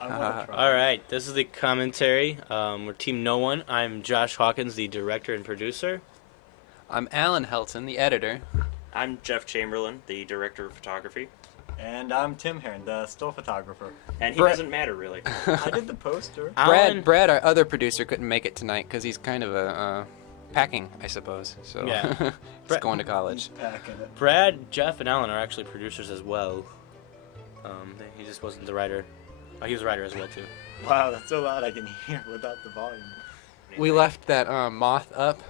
I want to try. All right, this is the commentary. We're Team No One. I'm Josh Hawkins, the director and producer. I'm Alan Helton, the editor. I'm Jeff Chamberlain, the director of photography. And I'm Tim Heron, the still photographer. And he Brett. doesn't matter, really. I did the poster. Alan, Brad, our other producer, couldn't make it tonight because he's kind of packing, I suppose. So Yeah. he's Brett- going to college. Packing it. Brad, Jeff, and Alan are actually producers as well. He just wasn't the writer. Oh, he was a writer as well, too. Wow, that's so loud I can hear without the volume. We left that moth up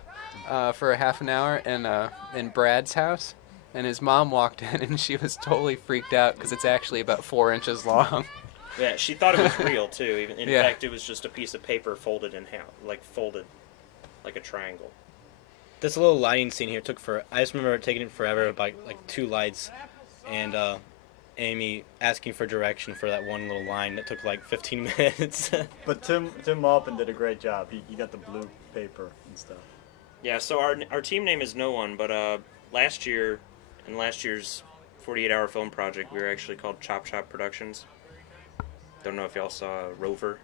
for a half an hour in Brad's house, and his mom walked in and she was totally freaked out because it's actually about 4 inches long. Yeah, she thought it was real, too. In Yeah. fact, it was just a piece of paper folded in half, folded like a triangle. This little lighting scene here I just remember it taking it forever, about like 2 lights, and Amy asking for direction for that one little line that took like 15 minutes. But Tim Maupin did a great job. He got the blue paper and stuff. Yeah, so our team name is No One, but last year, in last year's 48-hour film project, we were actually called Chop Shop Productions. Don't know if y'all saw Rover,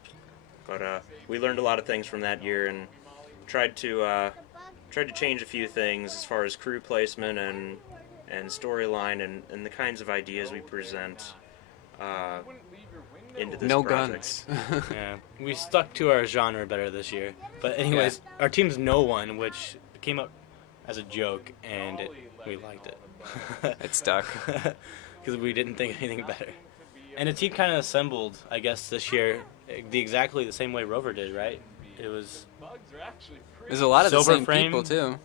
but we learned a lot of things from that year and tried to change a few things as far as crew placement and storyline and the kinds of ideas we present into this No project. guns. Yeah, we stuck to our genre better this year. But anyways, our team's No One, which came up as a joke, and we liked it. It stuck. Because we didn't think anything better. And the team kind of assembled, I guess, this year exactly the same way Rover did, right? It was There's a lot of the Silver same frame. people, too.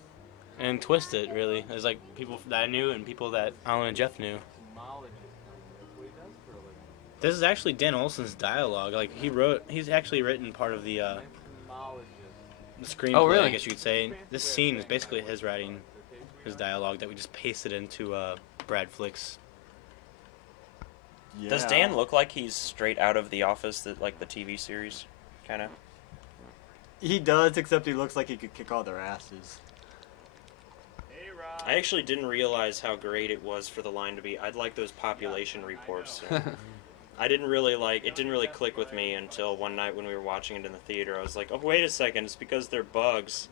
and Twisted, really. It was like people that I knew and people that Alan and Jeff knew. This is actually Dan Olson's dialogue. Like he's actually written part of the screenplay, Oh, really? I guess you could say. This scene is basically his writing, his dialogue that we just pasted into Brad Flick's. Yeah. Does Dan look like he's straight out of The Office, like the TV series, kind of? He does, except he looks like he could kick all their asses. I actually didn't realize how great it was for the line to be, I'd like those population reports. It didn't really click with me until one night when we were watching it in the theater. I was like, oh, wait a second, it's because they're bugs.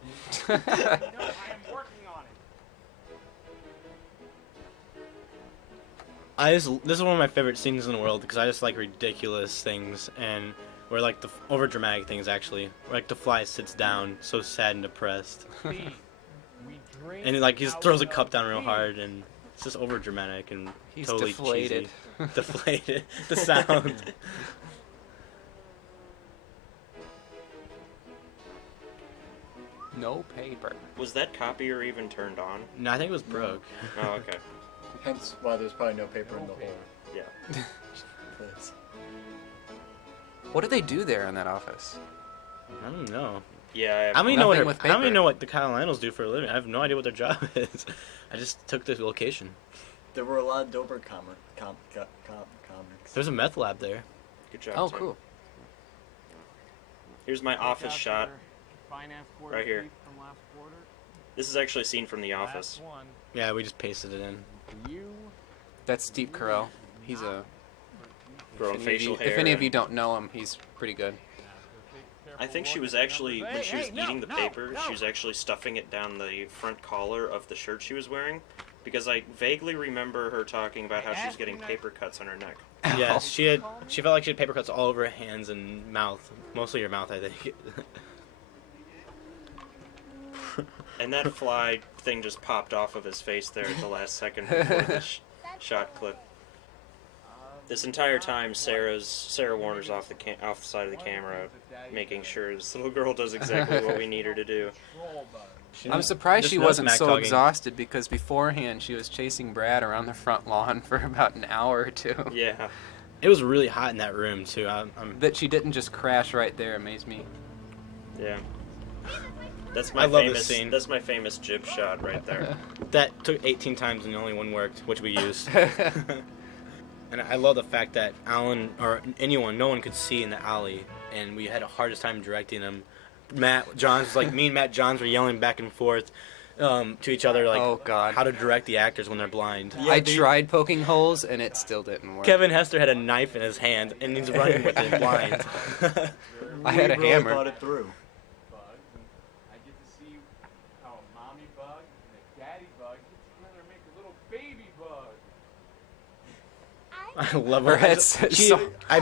This is one of my favorite scenes in the world because I just like ridiculous things and where like the over dramatic things actually. Where, like the fly sits down, so sad and depressed, and like he just throws a cup down real hard and it's just over dramatic and He's totally deflated. cheesy. Deflated. The sound. No paper. Was that copier even turned on? No, I think it was broke. Oh, okay. Hence why there's probably no paper in the hole. Yeah. Please. What do they do there in that office? I don't know. Yeah, I don't even know Nothing what with I don't even paper. know what the Kyle Lionels do for a living. I have no idea what their job is. I just took the location. There were a lot of Dober comics. There's a meth lab there. good job, Oh, Tim. cool. Here's my office shot. Right here. This is actually a scene from The Office. Yeah, we just pasted it in. That's Steve Carell. He's a... Growing facial hair. If any of and- you don't know him, he's pretty good. I think she was actually, when she was eating the paper, she was actually stuffing it down the front collar of the shirt she was wearing, because I vaguely remember her talking about how she was getting paper cuts on her neck. Yeah, she felt like she had paper cuts all over her hands and mouth. Mostly her mouth, I think. And that fly thing just popped off of his face there at the last second before the shot clip. This entire time, Sarah Warner's off the side of the camera, making sure this little girl does exactly what we need her to do. I'm surprised Just she no wasn't smack so talking. exhausted because beforehand she was chasing Brad around the front lawn for about an hour or two. Yeah. It was really hot in that room too. That she didn't just crash right there amazed me. Yeah. That's I my love this famous. scene. That's my famous jib shot right there. That took 18 times and only one worked, which we used. And I love the fact that Alan or no one could see in the alley, and we had the hardest time directing them. Me and Matt Johns were yelling back and forth. to each other, like Oh, God. how to direct the actors when they're blind. Yeah, I the- tried poking holes, and it still didn't work. Kevin Hester had a knife in his hand, and he's running with it blind. I had a we really hammer. thought it through. bugs, and I get to see how a mommy bug and a daddy bug get together and make a little baby bug. I love Her her. head's She, so- I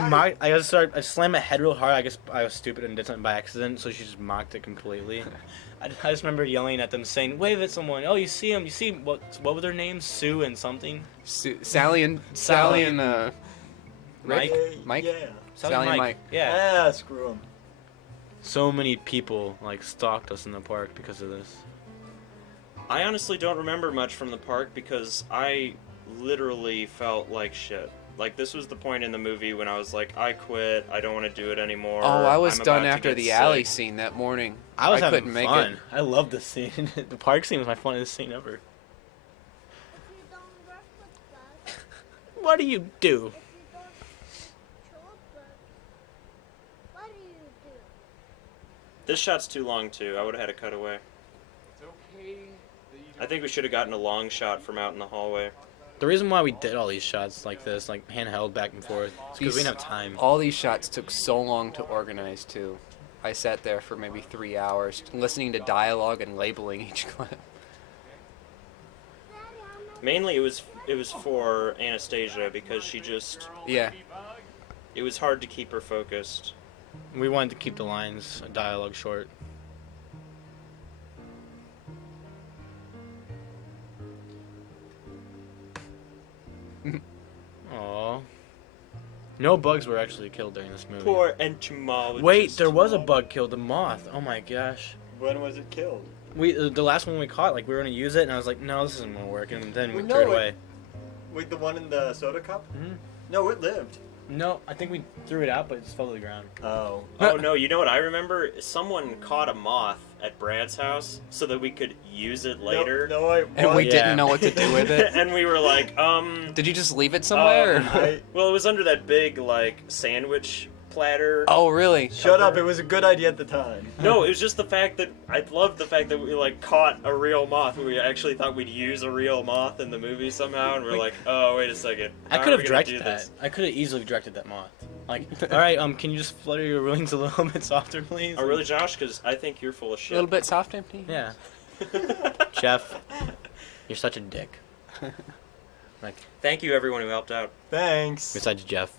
slammed my head real hard. I guess I was stupid and did something by accident, so she just mocked it completely. I just remember yelling at them, saying, "Wave at someone! Oh, you see them? You see what were their names? Sue and something. Sally and Mike. Mike? Yeah. Sally and Mike. Yeah. Yeah, screw him. So many people like stalked us in the park because of this. I honestly don't remember much from the park because I literally felt like shit. Like, this was the point in the movie when I was like, I quit, I don't want to do it anymore. Oh, I was I'm done about to after get the sick." alley scene that morning. I was having couldn't make fun. it. I loved the scene. The park scene was my funnest scene ever. If you don't work with bugs, What do you do? if you don't kill bugs, what do you do? This shot's too long, too. I would have had a cutaway. It's okay that you I think we should have gotten a long shot from out in the hallway. The reason why we did all these shots like this, like handheld back and forth, is because we These- didn't have time. All these shots took so long to organize, too. I sat there for maybe 3 hours listening to dialogue and labeling each clip. Daddy, I'm not Mainly, it was for Anastasia because she just... Yeah. It was hard to keep her focused. We wanted to keep the lines, dialogue short. Aww. No bugs were actually killed during this movie. Poor entomologist. Wait, there was a bug killed, the moth. Oh my gosh. When was it killed? We the last one we caught, like we were gonna use it, and I was like, no, this isn't gonna work, and then we No, threw it it- away. Wait, the one in the soda cup? Mhm. No, it lived. No, I think we threw it out, but it just fell to the ground. Oh. Oh no, you know what I remember? Someone caught a moth at Brad's house so that we could use it later. No, I. And we Yeah. didn't know what to do with it. And we were like, Did you just leave it somewhere? I, well, it was under that big, like, sandwich platter. Oh, really? shut up! It was a good idea at the time. No, it was just the fact that I loved the fact that we like caught a real moth. We actually thought we'd use a real moth in the movie somehow, and we're like, oh wait a second. I How could are have we gonna directed do that. this? I could have easily directed that moth. Like, all right, can you just flutter your wings a little bit softer, please? Oh really, Josh? Because I think you're full of A shit. little bit soft empty? Yeah. Jeff, you're such a dick. Like, Thank you everyone who helped out. Thanks. besides Jeff.